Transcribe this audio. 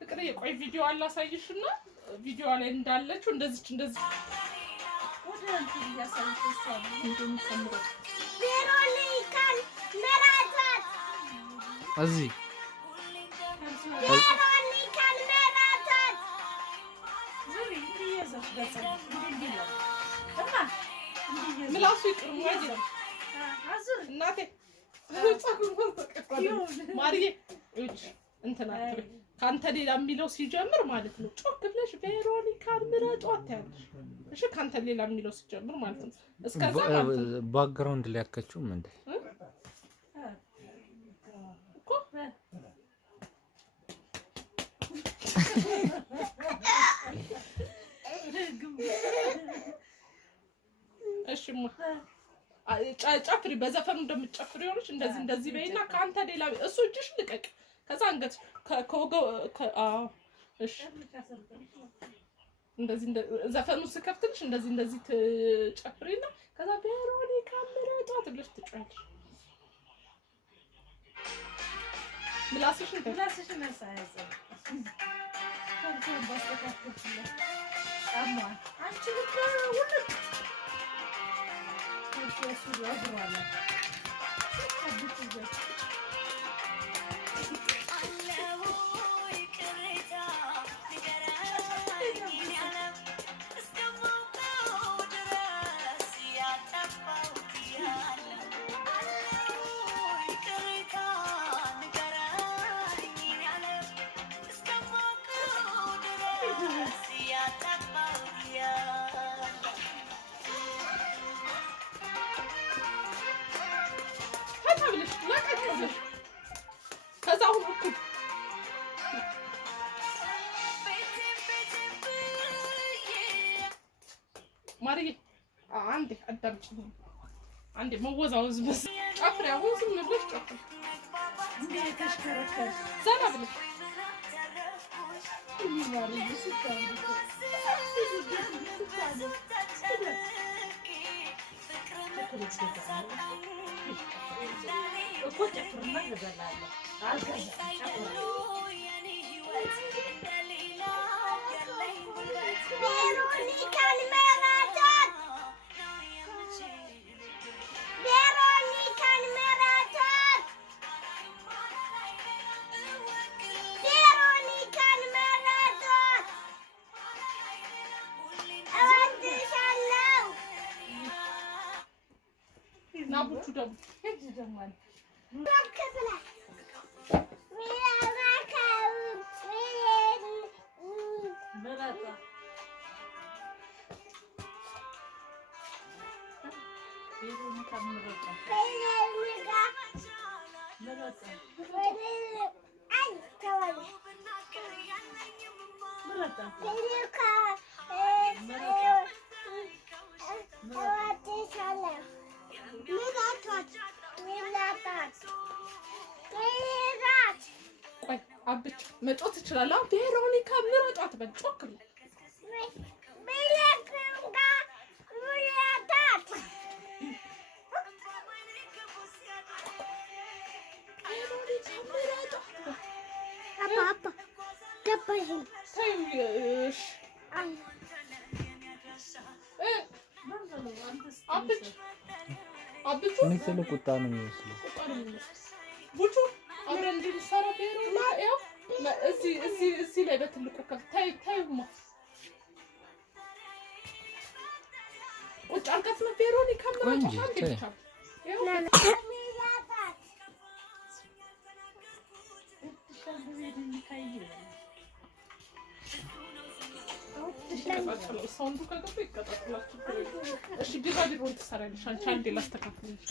ፍቅር የቆይ ቪዲዮ አላሳይሽና ቪዲዮ ላይ እንዳለችው እንደዚህ ወደ አንተ ያሳይሽ እንደምትከምረው ቬሮኒካን መራታት እዚህ ቬሮኒካን መራታት ዙሪ ይያዛሽ በጸሎት እንዲላ ምላሱ ይቅር ወይ አዙር እናቴ ጻፉን ተቀበሉ ማርዬ እጭ እንትና ካንተ ሌላ የሚለው ሲጀምር ማለት ነው ጮክ ብለሽ ቬሮኒካን ምረጧት ያለሽ እሺ ካንተ ሌላ የሚለው ሲጀምር ማለት ነው እስከዛ ባክግራውንድ ላይ ያከቹም እንዴ እኮ እሺማ ጨፍሪ በዘፈኑ እንደምትጨፍሪ ሆነሽ እንደዚህ በይና ካንተ ሌላ እሱ እጅሽ ልቀቅ ከዛ አንገት እሺ እንደዚህ ዘፈኑ ስከፍትልሽ እንደዚህ ትጨፍሪና ከዛ ቬሮኒካ ምረጧት ብለሽ ትጮያለሽ ምላስሽን አሳያዘ ከንቱ ባስተካክልሽ አማ አንቺ ልክ ሁሉ እሱ ያድራል ከዛ ሁሉ ማርዬ አንዴ አዳምጪኝ አንዴ መወዛወዝ በስ ጨፍሪ አሁን ዝም ብለሽ ጨፍሪ እንዴ ተሽከረከር ዘና ብለሽ ማርዬ ቬሮኒካን መራታት ቬሮኒካን መራታት ቬሮኒካን መራታት እወድሻለሁ ናቡቹ ደግሞ ቆይ አብች መጮት ትችላለህ ቬሮኒካ ምረጧት በል ጮክ ብለህ አብቹ ነው ቁጣ ነው የሚመስለው ቡቹ አብረን እንድንሰራ ቬሮኒካ ያው እዚህ ላይ በትልቁ ታዩማ ቁጭ አልጋት ነው ቬሮኒካ ምረጧት ብቻ ሳውንዱ ከገባ ይቀጣጥላችሁ እሺ ቢራ ቢሮን ትሰራለሽ አንቺ አንዴ ላስተካክልልሽ